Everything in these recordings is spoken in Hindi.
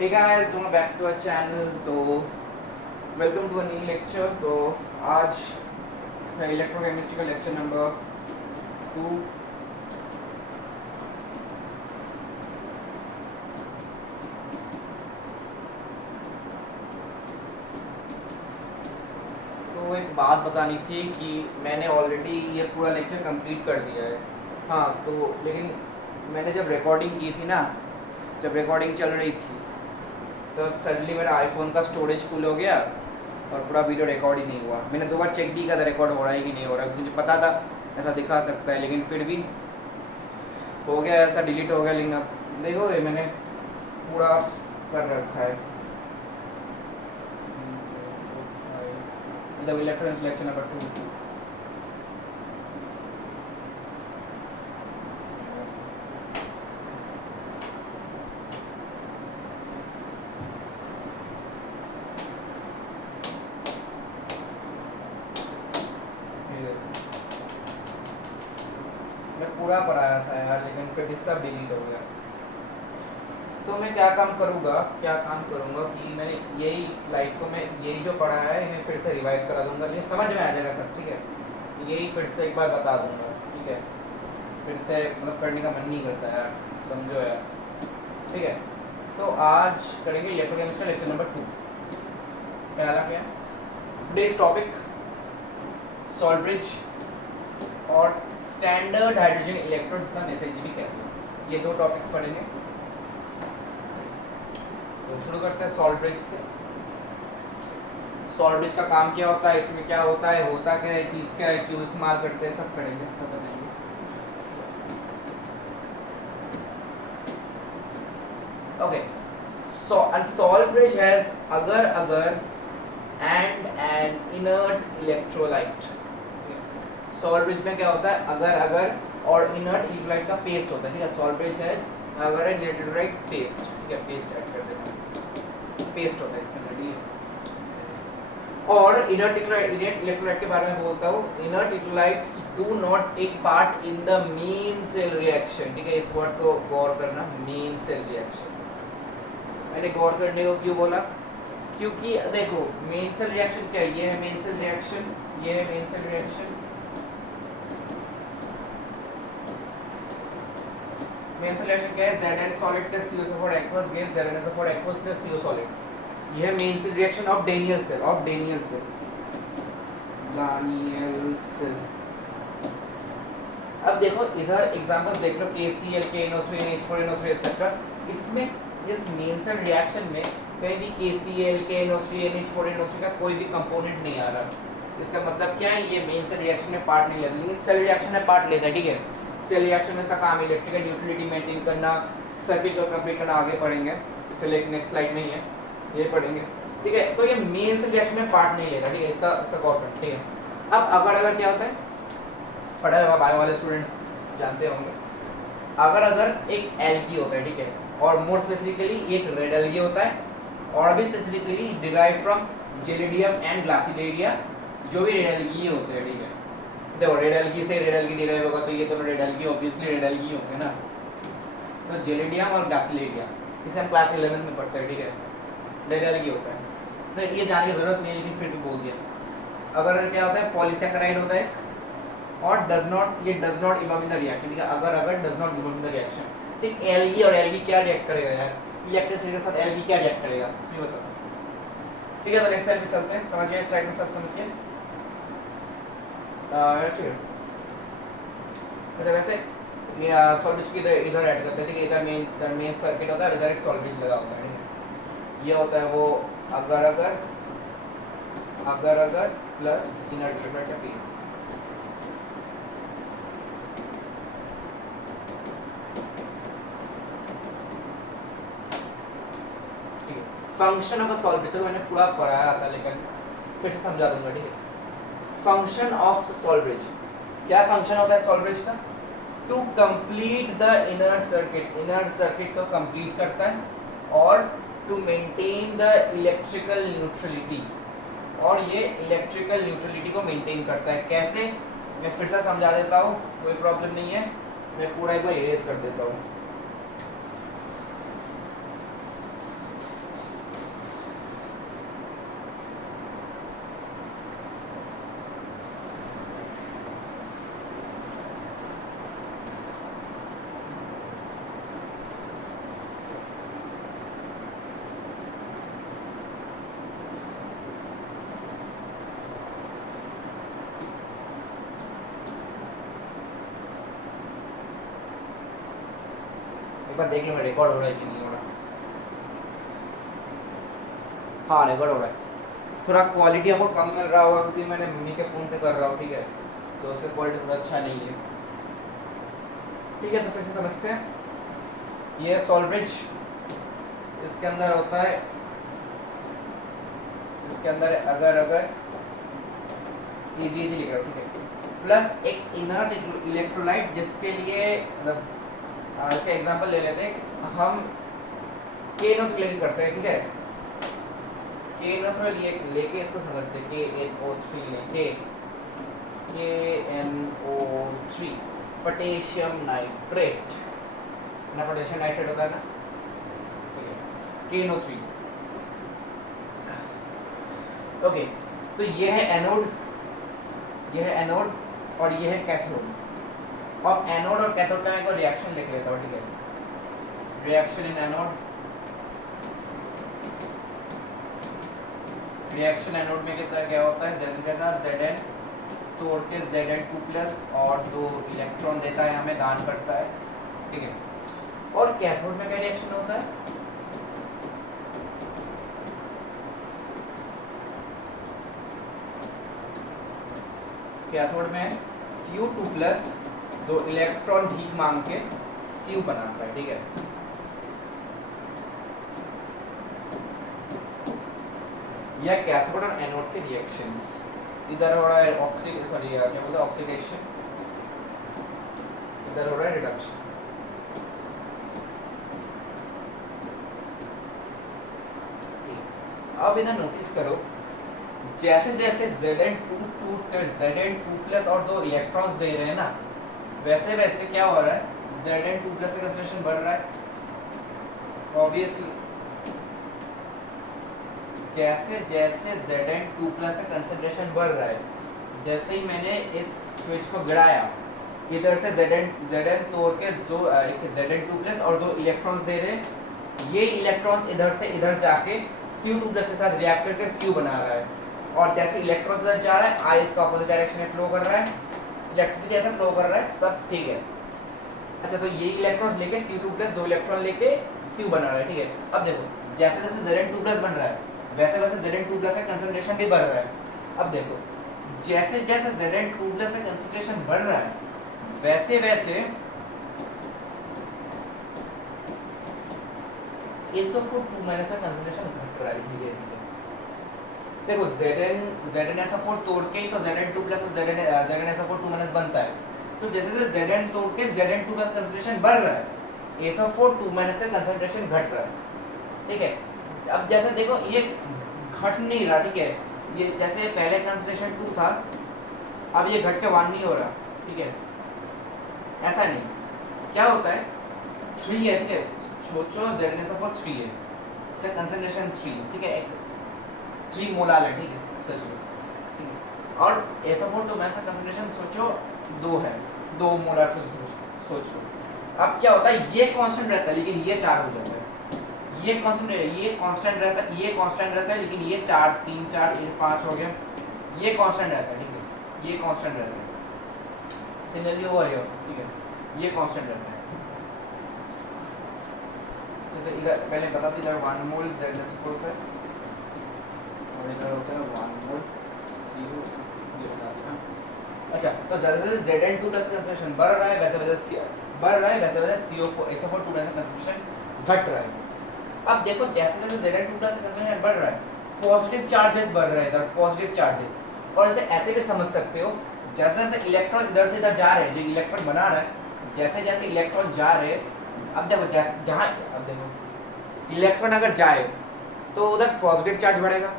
Hey guys, welcome back to our channel. तो welcome to a new lecture. तो आज है इलेक्ट्रोकेमिस्ट्री का लेक्चर नंबर 2. तो एक बात बतानी थी कि मैंने ऑलरेडी ये पूरा लेक्चर कंप्लीट कर दिया है. हाँ, तो लेकिन मैंने जब रिकॉर्डिंग की थी ना, जब रिकॉर्डिंग चल रही थी तो सडनली मेरा आईफोन का स्टोरेज फुल हो गया और पूरा वीडियो रिकॉर्ड ही नहीं हुआ. मैंने 2 बार चेक भी किया था रिकॉर्ड हो रहा है कि नहीं हो रहा, क्योंकि मुझे पता था ऐसा दिखा सकता है, लेकिन फिर भी हो गया ऐसा, डिलीट हो गया. लेकिन अब देखो ये मैंने पूरा कर रखा है. मतलब इलेक्ट्रॉन सिलेक्शन नंबर 2. मैं पूरा पढ़ाया था यार, लेकिन फिर सब डिलीट हो गया. तो मैं क्या काम करूँगा कि मैंने यही स्लाइड को, मैं यही जो पढ़ा है मैं फिर से रिवाइज करा दूंगा. ये समझ में आ जाएगा सब, ठीक है. यही फिर से एक बार बता दूंगा, ठीक है. फिर से मतलब करने का मन नहीं करता यार, समझो यार, ठीक है. तो आज करेंगे इलेक्ट्रोकेमिस्ट्री लेक्चर नंबर 2. पहला क्या है, टुडेज टॉपिक सॉल्ट ब्रिज और स्टैंडर्ड हाइड्रोजन इलेक्ट्रोड, जिसका एसएचजी भी कहते हैं. ये 2 टॉपिक्स पढ़ेंगे. तो शुरू करते हैं सॉल्ट ब्रिज से. सॉल्ट ब्रिज का काम क्या होता है, इसमें क्या होता है, होता क्या है, चीज़ क्या है, क्यों इस्तेमाल करते हैं, सब पढ़ेंगे, सब बताएंगे. ओके. सॉल्ट ब्रिज हैज अगर and N inert electrolyte. Salt bridge में क्या होता है, अगर और इनर्ट इलेक्ट्रोलाइट का पेस्ट होता है, ठीक है. सॉल्ट ब्रिज हैज अगर एन इलेक्ट्रोलाइट पेस्ट, ठीक है. पेस्ट ऐड कर देना, पेस्ट होता है इसके अंदर, ठीक है. और इनर्ट इलेक्ट्रोलाइट के बारे में बोलता हूँ. Inert electrolytes do not take part in the main cell reaction, ठीक है. इस वर्ड को गौर करना, मेन सेल रिएक्शन. मैंने गौर करने को क्यों बोला, क्योंकि देखो मेन सेल रिएक्शन क्या है, ये है मेन सेल रिएक्शन, ये है main cell reaction. Main cell reaction क्या है, Zn solid plus COSO4 aqueous gives ZnSO4 aqueous plus CO solid. ये है main cell reaction of Daniell cell, Daniell cell. अब देखो इधर एग्जांपल देख लो, KCl, KNO3, NH4NO3 etc. इसमें इस मेन सेल रिएक्शन में कहीं भी KCl, KNO3, NH4NO3 का कोई भी कंपोनेंट नहीं आ रहा. इसका मतलब क्या है, ये मेन सेल रिएक्शन में पार्ट नहीं लेता, लेकिन सेल रिएक्शन में पार्ट लेता है, ठीक है. सेल रिएक्शन में इसका काम इलेक्ट्रिकल न्यूट्रलिटी मेंटेन करना, सर्किट को कंप्लीट करना. आगे पढ़ेंगे इसे, लेकिन नेक्स्ट स्लाइड में ही है, ये पढ़ेंगे, ठीक है. तो ये मेन सेल रिएक्शन में पार्ट नहीं लेता, ठीक है. इसका गौर करें, ठीक है. अब अगर क्या होता है, पढ़ा होगा, बायो वाले स्टूडेंट्स जानते होंगे. अगर एक एल्गी होता है, ठीक है, और मोर स्पेसिफिकली एक रेड एल्गी होता है, और भी specifically derived from gelidium and gracilaria, जो भी रेड एल्गी होते हैं, ठीक है. देखो रेड एल्गी से रेड एल्गी डिराइव होगा, तो ये दोनों red algae obviously red algae होंगे ना. तो जेलिडियम और ग्लासिलेरिया, इसे हम क्लास 11 में पढ़ते हैं, ठीक है. रेड एल्गी होता है, तो ये जानने की जरूरत नहीं है, लेकिन फिर भी बोल दिया. अगर क्या होता है, पॉलीसैकेराइड होता है, और does not involve in the reaction, ठीक है. अगर does not involve in the reaction, ठीक. एल्गी और एल्गी क्या रिएक्ट करेगा यार, इलेक्ट्रिसिटी के साथ एल्गी क्या रिएक्ट करेगा, ये बताओ, ठीक है. तो नेक्स्ट स्लाइड पे चलते हैं. समझ गए, स्लाइड में सब समझिए, ठीक है. अच्छा, वैसे सॉल्ट ब्रिज की इधर ऐड करते हैं, ठीक है. इधर मेन सर्किट होता है, इधर एक सॉल्ट ब्रिज लगा होता है, ठीक है. ये होता है वो अगर प्लस इनर्ट इलेक्ट्रोलाइट का piece. Function of a salt bridge तो मैंने पूरा पढ़ाया था, लेकिन फिर से समझा दूंगा, ठीक है. फंक्शन ऑफ सॉल्ट ब्रिज, क्या फंक्शन होता है सॉल्ट ब्रिज का, to complete the inner circuit को कंप्लीट करता है, और to maintain the electrical neutrality, और ये इलेक्ट्रिकल न्यूट्रलिटी को मेंटेन करता है. कैसे, मैं फिर से समझा देता हूँ, कोई प्रॉब्लम नहीं है. मैं पूरा एक बार इरेज कर देता हूँ. बार देख लो मैं रिकॉर्ड हो रहा है कि नहीं हो रहा। हाँ रिकॉर्ड हो रहा है। थोड़ा क्वालिटी आपको कम मिल रहा होगा क्योंकि मैंने मम्मी के फ़ोन से कर रहा हूँ, ठीक है, तो उसका क्वालिटी थोड़ा अच्छा नहीं है, ठीक है। तो फिर से समझते हैं, ये सॉल्ब्रिज, इसके अंदर होता है, इसके अंदर अगर अगर इजी लिख रहा हूँ, ठीक है, प्लस एक इनर्ट इलेक्ट्रोलाइट जिसके लिए मतलब इसका एग्जांपल ले लेते हैं, हम KNO3 लेके करते हैं, ठीक है, KNO3 लेके इसको समझते हैं, KNO3 लेके KNO3 पोटेशियम नाइट्रेट ना, पोटेशियम नाइट्रेट होता है ना, KNO3, ओके। तो ये है एनोड, ये है एनोड और ये है कैथोड। और एनोड और कैथोड का मैं एक रिएक्शन लिख लेता हूँ, ठीक है, reaction in anode, reaction anode में कितना क्या होता है, Zn के साथ Zn तोड़ के Zn2+ और 2 इलेक्ट्रॉन देता है, हमें दान करता है, ठीक है। और कैथोड में क्या रिएक्शन होता है, कैथोड में Cu2+ 2 इलेक्ट्रॉन भीख मांग के Cu बनाता है, ठीक है। यह कैथोड और एनोड के रिएक्शंस, इधर हो रहा है क्या बोलते हैं ऑक्सीडेशन, इधर हो रहा है रिडक्शन। अब इधर नोटिस करो, जैसे जैसे Zn2 टूट कर Zn2+ और 2 इलेक्ट्रॉन्स दे रहे हैं ना, वैसे वैसे क्या हो रहा है, Zn2+ का कंसंट्रेशन बढ़ रहा है ऑब्वियसली। जैसे जैसे Zn2+ का कंसंट्रेशन बढ़ रहा है, जैसे ही मैंने इस स्विच को गिराया, इधर से Zn तोड़ के जो एक Zn2+ और 2 इलेक्ट्रॉन्स दे रहे हैं, ये इलेक्ट्रॉन्स इधर से इधर जाके Cu2+ के साथ रिएक्ट करके Cu बना रहा है। और जैसे इलेक्ट्रॉन्स इधर जा रहा है, आई इसका अपोजिट डायरेक्शन में फ्लो कर रहा है, इलेक्ट्रिसिटी ऐसा फ्लो कर रहा है, सब ठीक है। अच्छा, तो ये इलेक्ट्रॉन्स लेके Cu2+ 2 इलेक्ट्रॉन लेके Cu बना रहा है, ठीक है। अब देखो जैसे जैसे Zn2+ बन रहा है, वैसे वैसे Zn2+ का कंसंट्रेशन भी बढ़ रहा है। अब देखो जैसे जैसे Zn2+ का कंसंट्रेशन बढ़ रहा है, वैसे वैसे SO4 का कंसंट्रेशन घट रहा है धीरे धीरे। देखो ZnSO4 तोड़ के ही तो Zn2+ और ZnSO4 बनता है। तो जैसे जैसे Zn तोड़ के Zn2 का कंसंट्रेशन बढ़ रहा है, SO4 का कंसंट्रेशन घट रहा है, ठीक है। अब जैसे देखो ये घट नहीं रहा, ठीक है, ये जैसे पहले कंसंट्रेशन 2 था, अब ये घट के 1 नहीं हो रहा, ठीक है, ऐसा नहीं। क्या होता है, 3 है, ठीक है, सोचो ZnSO4 3 है, इसका कंसंट्रेशन 3, ठीक है, एक 3 मोलार है, ठीक है, सोचो, ठीक है। और SO4 का कंसंट्रेशन सोचो 2 है, 2 मोलार सोच लो। अब क्या होता है, ये कांस्टेंट रहता है लेकिन ये 4 हो जाता है, ये कांस्टेंट रहता है, ये कांस्टेंट रहता है लेकिन ये 4 3 4 5 हो गया, ये कांस्टेंट रहता है, ठीक है, ये कांस्टेंट रहता है, सिमिलरली ओवर हियर, ठीक है, ये कांस्टेंट रहता है। तो इधर पहले बता दो, इधर 1 मोल ZnSO4 होता है और इधर होता है 1 मोल Cu, ये बता दिया। अच्छा, तो जैसे जैसे Zn2+ का कंसंट्रेशन बढ़ रहा है, वैसे वैसे SO4 का कंसंट्रेशन घट रहा है। अब देखो जैसे जैसे Zn2+ का कंसंट्रेशन बढ़ रहा है, पॉजिटिव चार्जेस बढ़ रहे हैं इधर, पॉजिटिव चार्जेस। और इसे ऐसे भी समझ सकते हो, जैसे जैसे इलेक्ट्रॉन इधर से इधर जा रहे हैं, जो इलेक्ट्रॉन बना रहा है, जैसे जैसे इलेक्ट्रॉन जा रहे हैं, अब देखो जैसे जहाँ, अब देखो इलेक्ट्रॉन अगर जाए तो उधर पॉजिटिव चार्ज बढ़ेगा,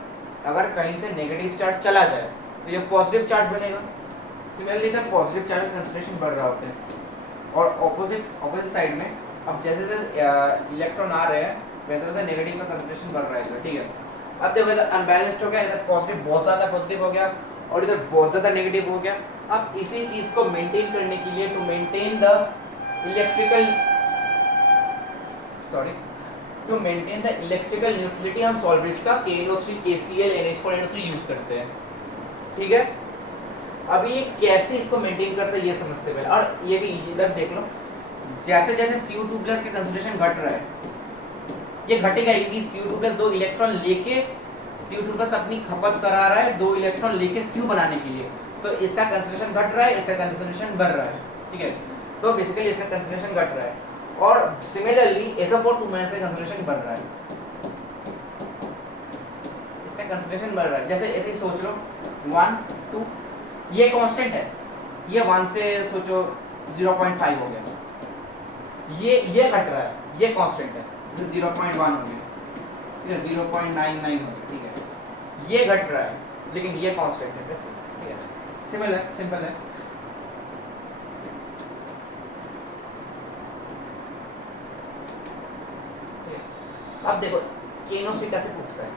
अगर कहीं से नेगेटिव चार्ज चला जाए तो ये पॉजिटिव चार्ज बनेगा। सिमिलरली इधर पॉजिटिव चार्ज का कंसंट्रेशन बढ़ रहा होता है और ऑपोजिट साइड में अब जैसे जैसे इलेक्ट्रॉन आ रहे हैं, वैसे वैसे नेगेटिव का कंसंट्रेशन बढ़ रहा है इधर, ठीक है। अब देखो इधर अनबैलेंस्ड हो गया, इधर पॉजिटिव बहुत ज़्यादा पॉजिटिव हो गया और इधर बहुत ज़्यादा नेगेटिव हो गया। अब इसी चीज़ को मेंटेन करने के लिए, to maintain the electrical neutrality, हम सॉल्वेंट का KNO3 KCl NH4 NO3 use करते हैं, ठीक है। अभी ये कैसे इसको मेंटेन करते हैं ये समझते हैं पहले। और ये भी इधर देख लो, जैसे जैसे CO2 प्लस का कंसंट्रेशन घट रहा है, ये घटेगा क्योंकि CO2 प्लस 2 इलेक्ट्रॉन लेके CO2 प्लस अपनी खपत करा रहा है 2 इलेक्ट्रॉन लेके CO बनाने के लिए, तो इसका कंसंट्रेशन घट रहा है, इसका कंसंट्रेशन बढ़ रहा है, ठीक है। तो बेसिकली इसका कंसंट्रेशन घट रहा है और सिमिलरली SO4 का कंसंट्रेशन बढ़ रहा है, इसका कंसंट्रेशन बढ़ रहा है। जैसे ऐसे ही सोच लो 1 2, ये कांस्टेंट है, ये 1 से सोचो 0.5 हो गया, ये घट रहा है, ये कांस्टेंट है, 0.1 हो गया, ठीक है, 0.99 हो गया, ठीक है, ये घट रहा है लेकिन ये कांस्टेंट है, ठीक है, सिंपल है। अब देखो KNO3 कैसे टूटता है,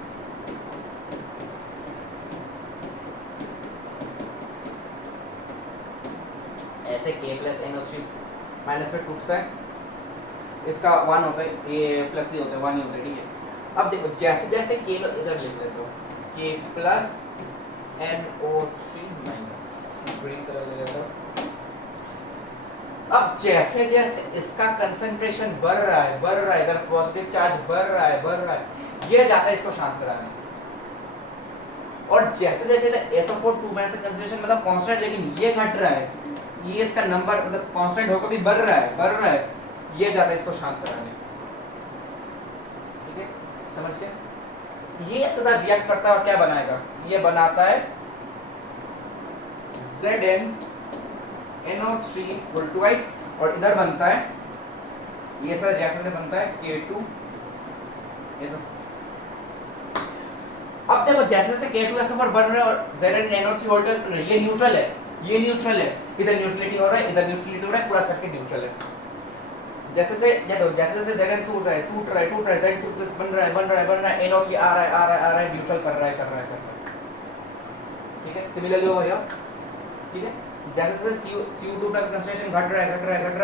ऐसे K प्लस NO3 माइनस में टूटता है, इसका 1 होता है, ये प्लस ही होता है, 1 ही होता है, ठीक है। अब देखो जैसे जैसे K इधर लिख लेते हो, K plus NO3 minus, green colour ले लेता हूँ। अब जैसे जैसे इसका कंसंट्रेशन बढ़ रहा है, इधर पॉजिटिव चार्ज बढ़ रहा है, ये जाता है इसको शांत कराने, और जैसे जैसे SO4 का कंसंट्रेशन मतलब कांस्टेंट लेकिन ये घट रहा है, ये इसका नंबर मतलब कांस्टेंट होकर भी बढ़ रहा है, ये जाता है इसको शांत कराने, ठीक है, समझ गए। ये इसके साथ रिएक्ट करता है और क्या बनाएगा, ये बनाता है ZnNO3 वोल्टवाइज, और इधर बनता है, ये सारा रिएक्शन में बनता है K2SO4। अब देखो जैसे जैसे K2SO4 बन रहा है और ZnNO3 वोल्टवाइज बन रहा है, ये न्यूट्रल है, इधर न्यूट्रलिटी हो रहा है, इधर न्यूट्रलिटी हो रहा है, पूरा सर्किट न्यूट्रल है। जैसे जैसे Zn टूट रहा है, Z2 प्लस बन रहा है, NO3 आ रहा है, न्यूट्रल कर रहा है, ठीक है। सिमिलरली ओवर हियर, ठीक है, जैसे जैसे CO2 प्लस कंसंट्रेशन घट रहा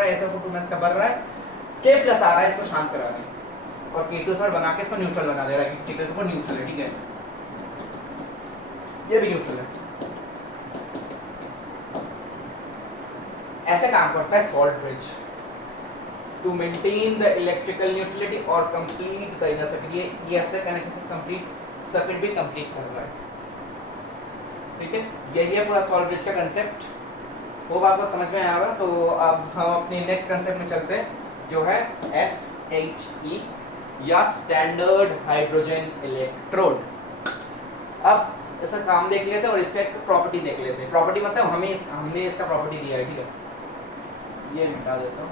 है, SO4 का बढ़ रहा है, K प्लस आ रहा है इसको शांत कराने, और K2SO4 बना के इसको न्यूट्रल बना दे रहा है, K2SO4 न्यूट्रल है, ठीक है, ये भी न्यूट्रल है। ऐसे काम करता है salt bridge to maintain the electrical neutrality और कंप्लीट द इनर सर्किट, ये ऐसे कनेक्ट कंप्लीट सर्किट भी कंप्लीट कर रहा है, ठीक है। यही है पूरा सॉल्ट ब्रिज का कंसेप्ट, होप आपको समझ में आया होगा। तो अब हम अपने नेक्स्ट कंसेप्ट में चलते हैं, जो है SHE या स्टैंडर्ड हाइड्रोजन इलेक्ट्रोड। अब इसका काम देख लेते हैं और इसका एक प्रॉपर्टी देख लेते हैं। प्रॉपर्टी मतलब हमने इसका प्रॉपर्टी दिया है, ठीक है, ये मिटा देता हूँ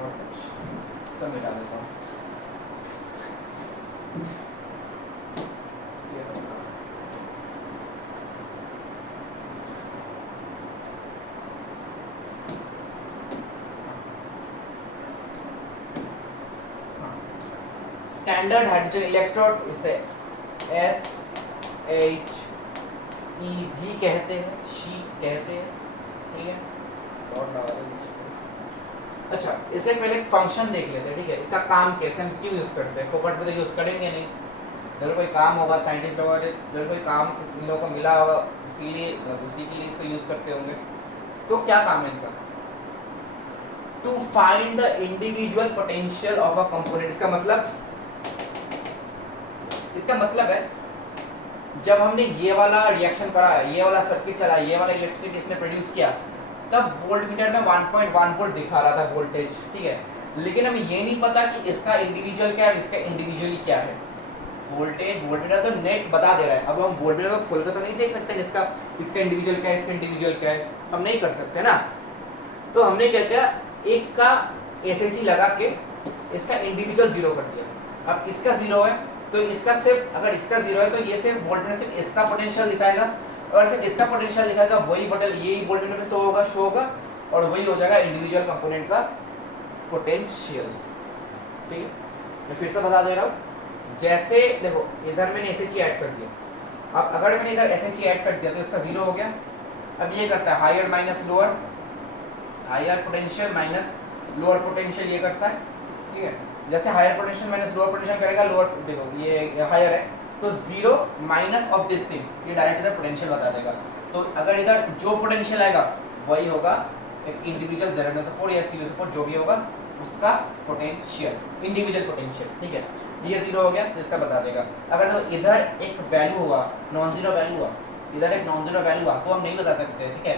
और सब मिटा देता हूँ। स्टैंडर्ड हाइड्रोजन इलेक्ट्रोड, इसे SHE भी कहते हैं, शी कहते हैं, ठीक है। अच्छा, इससे पहले एक फंक्शन देख लेते हैं, ठीक है, इसका काम कैसे, हम क्यों यूज करते हैं, फोकट पे तो यूज करेंगे नहीं, जरूर कोई काम होगा, साइंटिस्ट लोगों ने जरूर कोई काम इन लोगों को मिला होगा, इसीलिए उसी के लिए इसको यूज करते होंगे। तो क्या काम है इनका, to find the individual potential of a component. इसका मतलब है जब हमने ये वाला रिएक्शन करा, ये वाला सर्किट चला, ये वाला इलेक्ट्रिसिटी इसने प्रोड्यूस किया, तब वोल्टमीटर में 1.1 वोल्ट दिखा रहा था वोल्टेज, ठीक है, लेकिन हमें ये नहीं पता कि इसका इंडिविजुअल क्या है और इसका इंडिविजुअली क्या है। वोल्टमीटर तो नेट बता दे रहा है, अब हम वोल्टमीटर को खोल के तो नहीं देख सकते इसका इंडिविजुअल क्या है, इसका इंडिविजुअल क्या है, हम नहीं कर सकते ना। तो हमने क्या किया, एक का SHE लगा के इसका इंडिविजुअल जीरो कर दिया। अब इसका जीरो है तो इसका सिर्फ, अगर इसका जीरो है तो ये सिर्फ वोल्टमीटर सिर्फ इसका पोटेंशियल दिखाएगा, और सिर्फ इसका पोटेंशियल दिखाएगा, वही यही वोल्टमीटर पे शो होगा और वही हो जाएगा इंडिविजुअल कंपोनेंट का पोटेंशियल, ठीक है। मैं फिर से बता दे रहा हूँ, जैसे देखो इधर मैंने SHE ऐड कर दिया, अब अगर मैंने इधर SHE ऐड कर दिया तो इसका जीरो हो गया। अब ये करता है higher minus lower, higher potential minus lower potential, ये करता है, ठीक है। जैसे higher potential minus lower potential करेगा, लोअर देखो ये हायर है तो zero minus of this thing, ये डायरेक्ट इधर पोटेंशियल बता देगा। तो अगर इधर जो पोटेंशियल आएगा वही होगा एक इंडिविजुअल ZnSO4 या CuSO4 जो भी होगा उसका पोटेंशियल, इंडिविजुअल पोटेंशियल, ठीक है। ये जीरो हो गया तो इसका बता देगा। अगर तो इधर एक वैल्यू हुआ, नॉन जीरो वैल्यू हुआ, इधर एक नॉन जीरो वैल्यू हुआ तो हम नहीं बता सकते, ठीक है।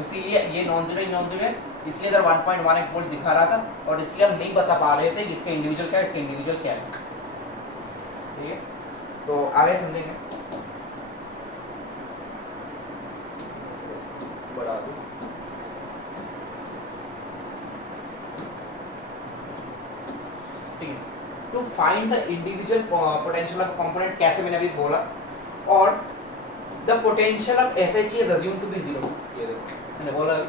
इसीलिए ये नॉन जीरो है, इसलिए इधर 1.18 वोल्ट दिखा रहा था और इसलिए हम नहीं बता पा रहे थे कि इसका इंडिविजुअल क्या है, इसका इंडिविजुअल क्या है, ठीक है। तो आगे समझेंगे। बढ़ा दूं ठीक है। To find the individual potential of component कैसे, मैंने अभी बोला, और the potential of SHE is assumed to be zero. ये देखो मैंने बोला अभी,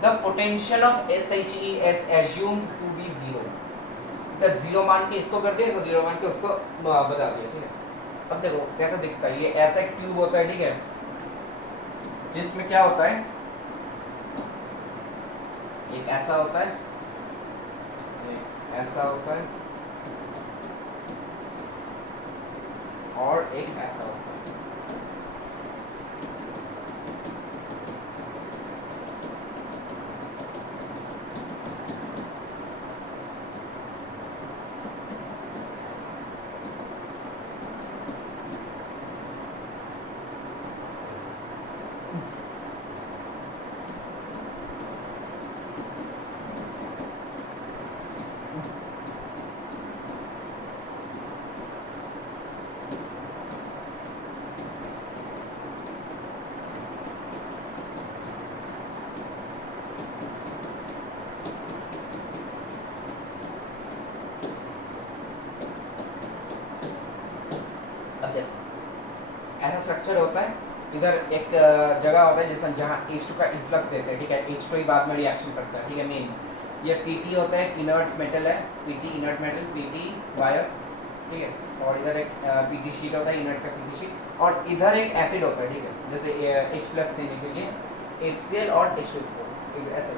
the potential of SHE is assumed to be zero. तो जीरो मान के इसको कर दिया, इसको जीरो मान के उसको बता दिया, ठीक है। अब देखो कैसा दिखता है, ये ऐसा एक ट्यूब होता है, ठीक है, जिसमें क्या होता है, एक ऐसा होता है, एक ऐसा होता है और एक ऐसा होता है। ऐसा स्ट्रक्चर होता है, इधर एक जगह होता है जैसा जहाँ H2 का इन्फ्लक्स देते हैं, ठीक है। H2 ही बाद में रिएक्शन करता है, ठीक है। मेन ये PT होता है, इनर्ट मेटल है, PT inert metal, PT wire, ठीक है। और इधर एक PT शीट होता है, इनर्ट का PT शीट, और इधर एक एसिड होता है, ठीक है, जैसे H+ देने के लिए HCl और H2O4 ऐसे।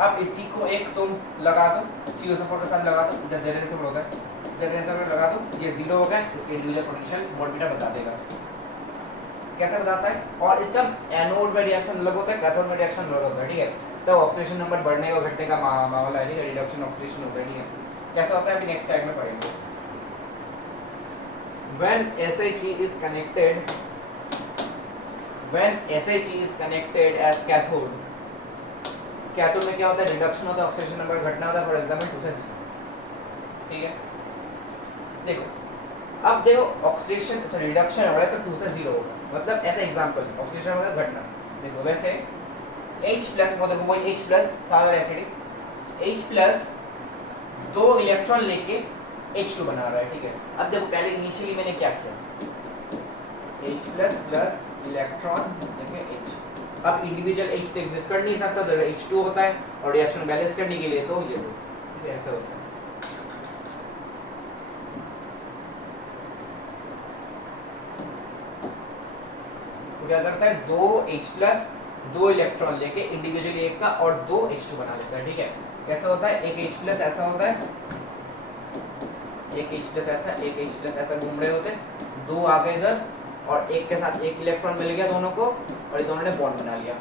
अब इसी को एक तुम लगा दो, CuSO4 के साथ लगा दो, इधर ZnSO4 होता है, ZnSO4 लगा दो, ये जीरो हो गया, इसके इंडिविजुअल पोटेंशियल वोल्टमीटर बता देगा। कैसे बताता है, और इसका एनोड में रिएक्शन अलग होता है, कैथोड में रिएक्शन अलग होता है, ठीक है। तो ऑक्सीडेशन नंबर बढ़ने का घटने का मामला है, ठीक है, रिडक्शन ऑक्सीडेशन होता है, ठीक है। कैसा होता है अभी नेक्स्ट टाइम में पढ़ेंगे। When SHE is connected as cathode, cathode में क्या होता है, रिडक्शन होता है, ऑक्सीडेशन नंबर का घटना होता है, फॉर एग्जांपल 2 से 0, ठीक है। देखो अब देखो ऑक्सीडेशन, सॉरी रिडक्शन हो रहा है तो 2 से 0 होगा, मतलब ऐसा एग्जांपल ऑक्सीडेशन होगा घटना। देखो वैसे H+ मतलब वही H+ था और एसिडिक H+ 2 इलेक्ट्रॉन लेके H2 बना रहा है, ठीक है। अब देखो पहले इनिशियली मैंने क्या किया, H++ इलेक्ट्रॉन लेके H, अब इंडिविजुअल H तो एग्जिस्ट कर नहीं सकता, तो H2 होता है, और रिएक्शन बैलेंस करने के लिए तो ये दो, ठीक है, ऐसा होता है। तो क्या करता है, 2 H+ 2 इलेक्ट्रॉन लेके इंडिविजुअली एक का और 2 H2 बना लेता है, ठीक है। कैसा होता है, एक H+ ऐसा होता है, एक H+ ऐसा, एक H+ ऐसा घूम रहे होते, 2 आ गए इधर, और एक के साथ एक इलेक्ट्रॉन मिल गया दोनों को, और ये दोनों ने बॉन्ड बना लिया,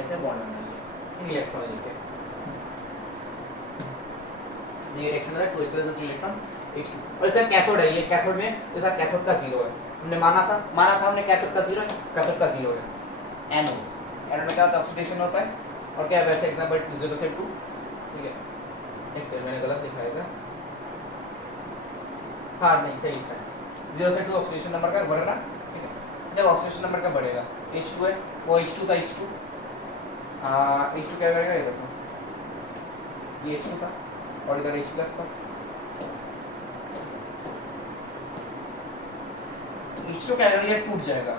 ऐसे बॉन्ड बना लिया इन इलेक्ट्रॉन लेके। ये रिएक्शन है 2 H+ 3 इलेक्ट्रॉन H2, और इसका कैथोड है, ये कैथोड में, इसका कैथोड का 0 है, हमने माना था हमने कैथोड का 0 है, कैथोड का 0 है। एनोड में क्या होता है, ऑक्सीडेशन होता है, और क्या है वैसे एग्जांपल 0 से 2, ठीक है। एक सेकंड मैंने गलत दिखाएगा, हाँ नहीं सही लिखा है, 0 से 2 ऑक्सीडेशन नंबर का बढ़ना, ठीक है। जब ऑक्सीडेशन नंबर का बढ़ेगा, H2 है, वो H2 था, H2 क्या करेगा, ये देखो ये H2 था और इधर H+ था, H2 क्या करेगा, टूट जाएगा,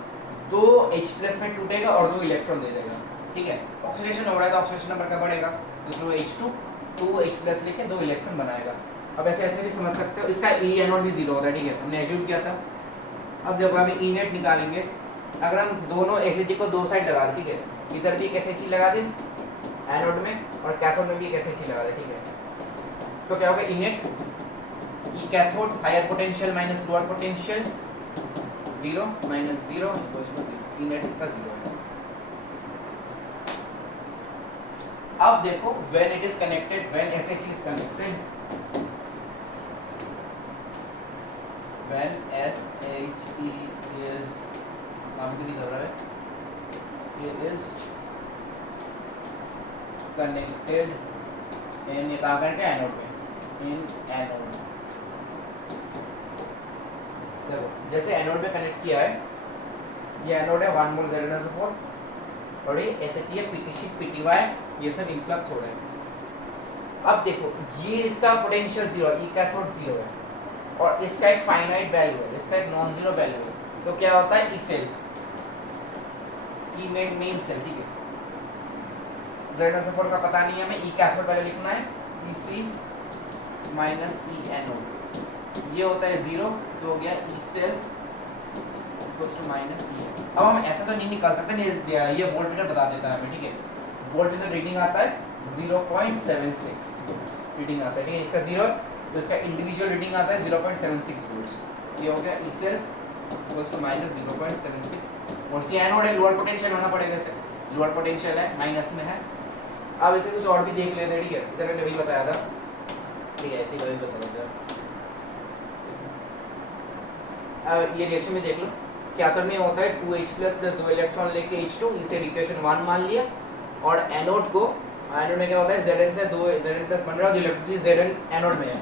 2 H+ में टूटेगा और 2 इलेक्ट्रॉन दे देगा, ठीक है। ऑक्सीडेशन हो रहा है तो ऑक्सीडेशन नंबर का बढ़ेगा, तो H2 2 H+ लेके 2 इलेक्ट्रॉन बनाएगा। अब ऐसे भी समझ सकते हो, इसका E एनोड भी 0 होता है, ठीक है, हमने एज्यूम किया था। अब देखो हम E नेट निकालेंगे, अगर हम दोनों SHE को दो साइड लगा दें, ठीक है, इधर भी एक SHE लगा दें एनोड में और कैथोड में भी एक SHE लगा दें, ठीक है, तो क्या होगा, E net, E cathode higher potential minus lower potential 0 - 0 = 0, E net इसका 0 है। अब देखो when it is connected, when SH is connected, when SHE is, काम क्यों नहीं कर रहा है, ये इज कनेक्टेड इन, ये कहाँ कनेक्टेड है, एनोड में, इन एनोड। देखो जैसे एनोड में कनेक्ट किया है, ये एनोड है 1 मोल ZnSO4 और ये SHE है, PTC PTY ये सब इन्फ्लक्स हो रहे हैं। अब देखो ये इसका पोटेंशियल 0 है, ई कैथोड 0 है और इसका एक फाइनाइट वैल्यू है, इसका एक नॉन जीरो वैल्यू है, तो क्या होता है, ई सेल, ई मेन सेल, ठीक है। ZnSO4 का पता नहीं है, हमें ई कैथोड पहले लिखना है, EC माइनस ई एनोड, ये होता है 0, तो हो गया E cell equals to minus E. अब हम ऐसा तो नहीं निकाल सकते, नहीं ये वोल्टमीटर बता देता है हमें, ठीक है। वोल्टमीटर रीडिंग आता है 0.76 रीडिंग आता है, ठीक है, इसका 0 तो इसका इंडिविजुअल रीडिंग आता है 0.76 वोल्ट्स, ये हो गया E cell equals to minus 0.76 volts. ये एनोड है, लोअर पोटेंशियल होना पड़ेगा, इसे लोअर पोटेंशियल है, माइनस में है। अब इसे कुछ और भी देख लेते हैं, ठीक है, इधर मैंने वही बताया था, ठीक है, ऐसे ही वही बताया था। अब ये रिएक्शन में देख लो, कैथोड में होता है 2H प्लस 2 इलेक्ट्रॉन लेके H2, इसे इक्वेशन 1 मान लिया, और एनोड को, एनोड में क्या होता है, Zn से 2 Zn प्लस बन रहा है, इलेक्ट्रॉन Zn एनोड में है,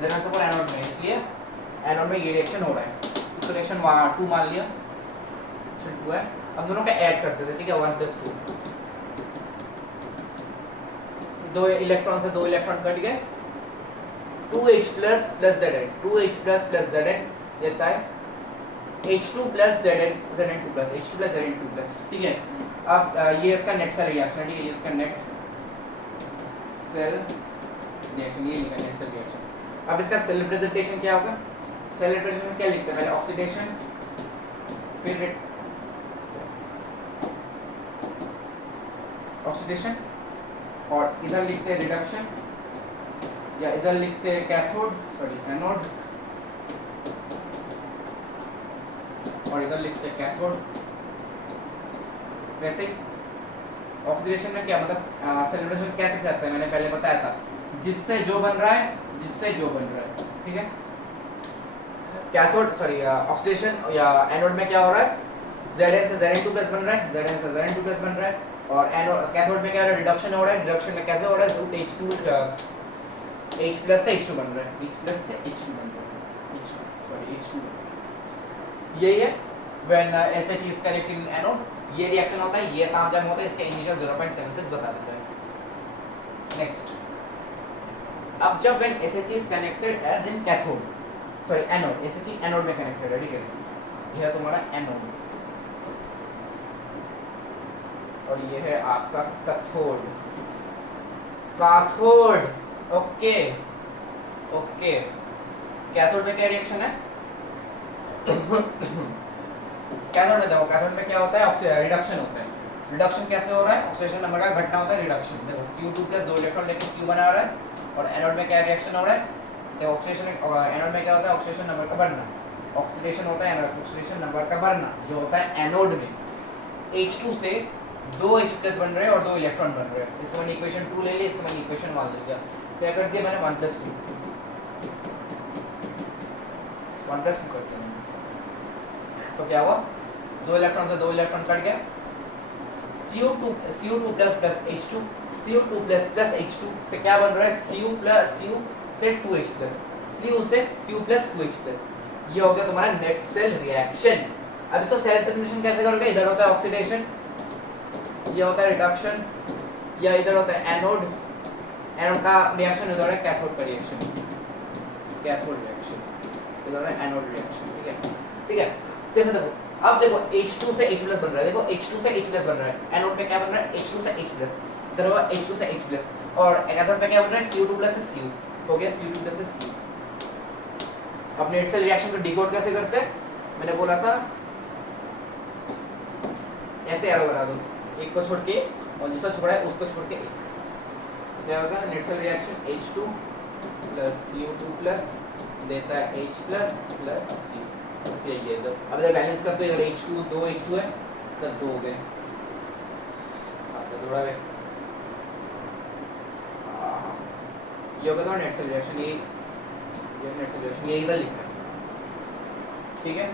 ZnSO4 एनोड में है, इसलिए एनोड में ये रिएक्शन हो रहा है, इसको रिएक्शन 2 मान लिया, 2 है। अब दोनों का ऐड करते थे, ठीक है, 1 प्लस 2, 2 इलेक्ट्रॉन से 2 इलेक्ट्रॉन कट गए, 2H plus Zn, 2H plus Zn देता है H2 plus Zn2 plus, H2 plus Zn2 plus, ठीक है। अब ये इसका नेट सेल रिएक्शन है, ठीक है, ये इसका नेट सेल रिएक्शन, ये लिखा नेट सेल रिएक्शन। अब इसका सेल रिप्रेजेंटेशन क्या होगा, सेल रिप्रेजेंटेशन में क्या लिखते हैं, पहले ऑक्सीडेशन, फिर ऑक्सीडेशन, और इधर लिखते हैं रिडक्शन, या इधर लिखते हैं कैथोड, सॉरी एनोड, और इधर लिखते हैं कैथोड। वैसे ऑक्सीडेशन में क्या मतलब, सेलिब्रेशन कैसे करते हैं, मैंने पहले बताया था, जिससे जो बन रहा है, जिससे जो बन रहा है, ठीक है। कैथोड सॉरी ऑक्सीडेशन या एनोड में क्या हो रहा है, Zn से Zn2 प्लस बन रहा है, Zn से Zn2 प्लस बन रहा है, और एनोड कैथोड में क्या हो रहा है, रिडक्शन हो रहा है, रिडक्शन में कैसे हो रहा है, रूट H2 H प्लस से H2 बन रहा है, H प्लस से H2 बन रहा है, H2 सॉरी H2, यही है when SH is connected in anode, ये रिएक्शन होता है, ये तापमान होता है, इसका इनिशियल 0.76 बता देता है। नेक्स्ट, अब जब when SH is connected as in cathode, sorry anode, SH anode में कनेक्टेड है, ठीक है, यह तुम्हारा एनोड, और ये है आपका cathode, cathode, okay okay. Cathode में क्या रिएक्शन है, कैथोड में देखो, कैथोड में क्या होता है, रिडक्शन होता है। रिडक्शन कैसे हो रहा है, ऑक्सीडेशन नंबर का घटना होता है, रिडक्शन। देखो Cu2 प्लस 2 इलेक्ट्रॉन लेके Cu बना रहा है, और एनोड में क्या रिएक्शन हो रहा है, देखो ऑक्सीडेशन, एनोड में क्या होता है, ऑक्सीडेशन नंबर का बढ़ना, ऑक्सीडेशन होता है ऑक्सीडेशन नंबर का बढ़ना, जो होता है एनोड में। H2 से 2H प्लस बन रहे हैं और 2 इलेक्ट्रॉन बन रहे हैं, इसको मैंने इक्वेशन 2 ले लिया, इसको मैंने इक्वेशन 1 ले लिया, क्या कर दिया मैंने 1 प्लस 2, 1 प्लस 2 कर दिया मैंने, तो क्या हुआ, 2 इलेक्ट्रॉन से 2 इलेक्ट्रॉन कट गया, Cu2 plus H2, Cu2 plus H2 से क्या बन रहा है, Cu से 2H plus, Cu plus 2H plus, ये हो गया तुम्हारा नेट सेल रिएक्शन। अब इसको सेल प्रेजेंटेशन कैसे करोगे, इधर होता है ऑक्सीडेशन, ये होता है रिडक्शन, या इधर होता है एनोड, एनोड का रिएक्शन इधर है कैथोड का रिएक्शन, कैथोड रिएक्शन, इधर है एनोड रिएक्शन, ठीक है, ठीक है। जैसे देखो, अब देखो H2 से H प्लस बन रहा है, देखो H2 से H प्लस बन रहा है, एनोड में क्या बन रहा है, H2 से H प्लस, इधर हुआ H2 से H प्लस, और कैथोड में क्या बन रहा है, Cu2 प्लस से Cu, हो गया Cu2 प्लस से Cu। अब नेट सेल रिएक्शन को डिकोड कैसे करते हैं, मैंने बोला था ऐसे एरो बना दो, एक को छोड़ के, और जिसको छोड़ा है उसको छोड़ के एक, क्या होगा, net cell reaction H2 plus Cu2 plus देता है H प्लस प्लस Cu, यही है। अब इधर बैलेंस कर दो, इधर H2 2 H2 है, तब 2 हो गए, आपका थोड़ा है ये होगा तो नेट सेल रिएक्शन, ये नेट सेल रिएक्शन, ये इधर लिखना है, ठीक है।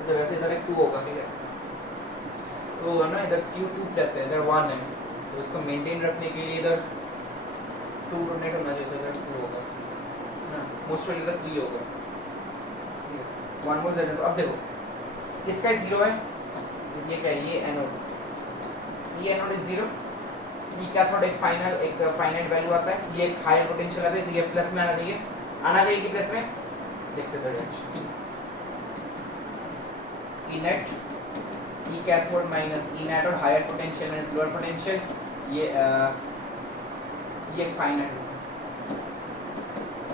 अच्छा वैसे इधर एक 2 होगा, ठीक है, तो होगा ना, इधर Cu2+ है, इधर 1 है, तो इसको मेंटेन रखने के लिए इधर 2 डोनेट होना चाहिए, तो इधर 2 होगा ना, मोस्ट ऑफ इधर 2 ही होगा, ठीक है। 1 मोल Z। अब देखो इसका 0 है, इसलिए क्या है, ये एनोड इज 0, ये कैथोड एक फाइनाइट वैल्यू आता है, ये एक हायर पोटेंशियल आता है, तो ये प्लस में आना चाहिए कि प्लस में, देखते हैं reaction. E net E cathode minus E net और higher potential minus lower potential, ये एक finite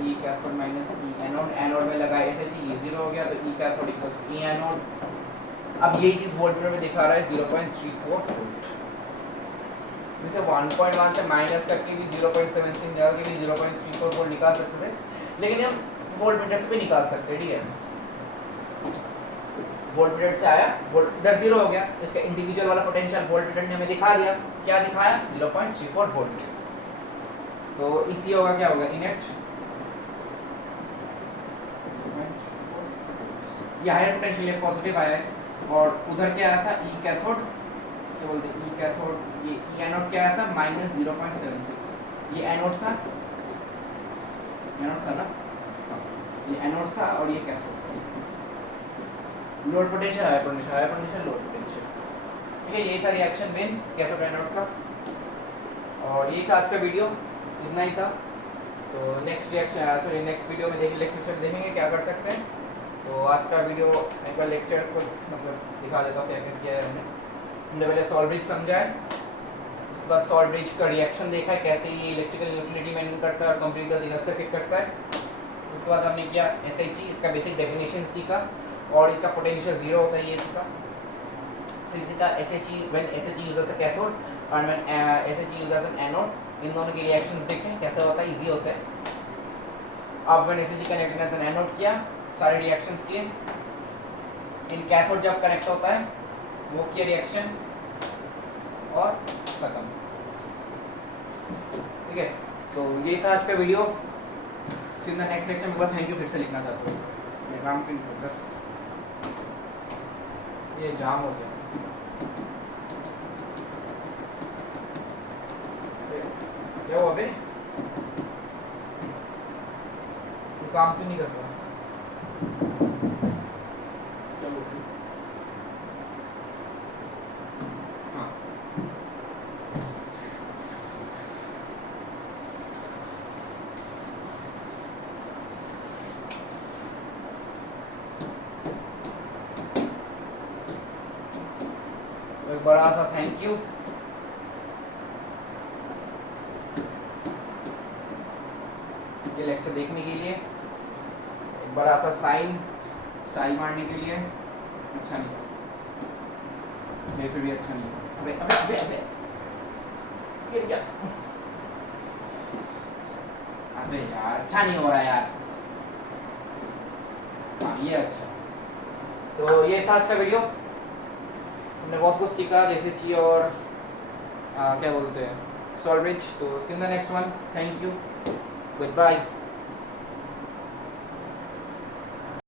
E cathode minus E anode, anode में लगा SH, ये 0 हो गया, तो E cathode equals to E anode. अब ये चीज वोल्टमीटर में दिखा रहा है 0.34 वोल्ट, जैसे 1.1 से माइनस करके भी 0.76 निकाल के भी 0.34 वोल्ट निकाल सकते थे, लेकिन हम वोल्टमीटर से भी निकाल सकते हैं, ठीक है। वोल्टमीटर से आया, वोल्ट इधर 0 हो गया, इसका इंडिविजुअल वाला पोटेंशियल वोल्टमीटर ने हमें दिखा दिया, क्या दिखाया, 0.34 वोल्ट। तो इसी होगा, क्या होगा, इनेट, ये हायर पोटेंशियल, ये पॉजिटिव आया है, और उधर क्या आया था, ई कैथोड, क्या बोलते हैं, ई कैथोड, ये ई एनोड क्या आया था, -0.76, ये एनोड था ना, ये एनोड था, और ये cathode, load potential higher potential load potential, ठीक है। यही था रिएक्शन बिन कैथोड एनोड का, और ये था आज का वीडियो, इतना ही था। तो नेक्स्ट वीडियो में लेक्चर देखेंगे क्या कर सकते हैं। तो आज का वीडियो एक बार लेक्चर को मतलब दिखा देता हूँ क्या क्या किया है हमने पहले सॉल्व ब्रिज समझा है, उसके बाद सॉल्व ब्रिज का रिएक्शन देखा है, कैसे ये इलेक्ट्रिकल न्यूट्रलिटी मेंटेन करता है और कंप्लीट इनर सर्किट करता है। उसके बाद हमने किया SHE, इसका बेसिक डेफिनेशन सीखा, और इसका पोटेंशियल 0 होता है, ये सीखा। फिर सीखा SHE when SHE uses a cathode और when SHE uses an anode, इन दोनों के रिएक्शंस देखें कैसे होता है, इजी होता है। अब when SHE connected as an anode किया, सारे रिएक्शंस किए। इन कैथोड जब कनेक्ट होता है वो किया रिएक्शन और खत्म, ठीक है। तो ये था आज का वीडियो। फिर नेक्स्ट लेक्चर में थैंक यू फिर से लिखना चाहता हूँ, मैं काम की प्रोग्रेस, ये जाम हो गया, क्या हुआ बे, काम क्यों नहीं कर रहा, एक बड़ा सा थैंक यू। ये लेक्चर देखने के लिए, एक बड़ा सा स्टाइल मारने के लिए। अच्छा नहीं, ये फिर भी अच्छा नहीं। अबे अबे अबे अबे ये क्या, अबे यार अच्छा नहीं हो रहा यार। हाँ ये अच्छा। तो ये था आज का वीडियो, हमने बहुत कुछ सीखा जैसे ची और क्या बोलते हैं सॉल्व ब्रिज। तो see in the next one, thank you, good bye.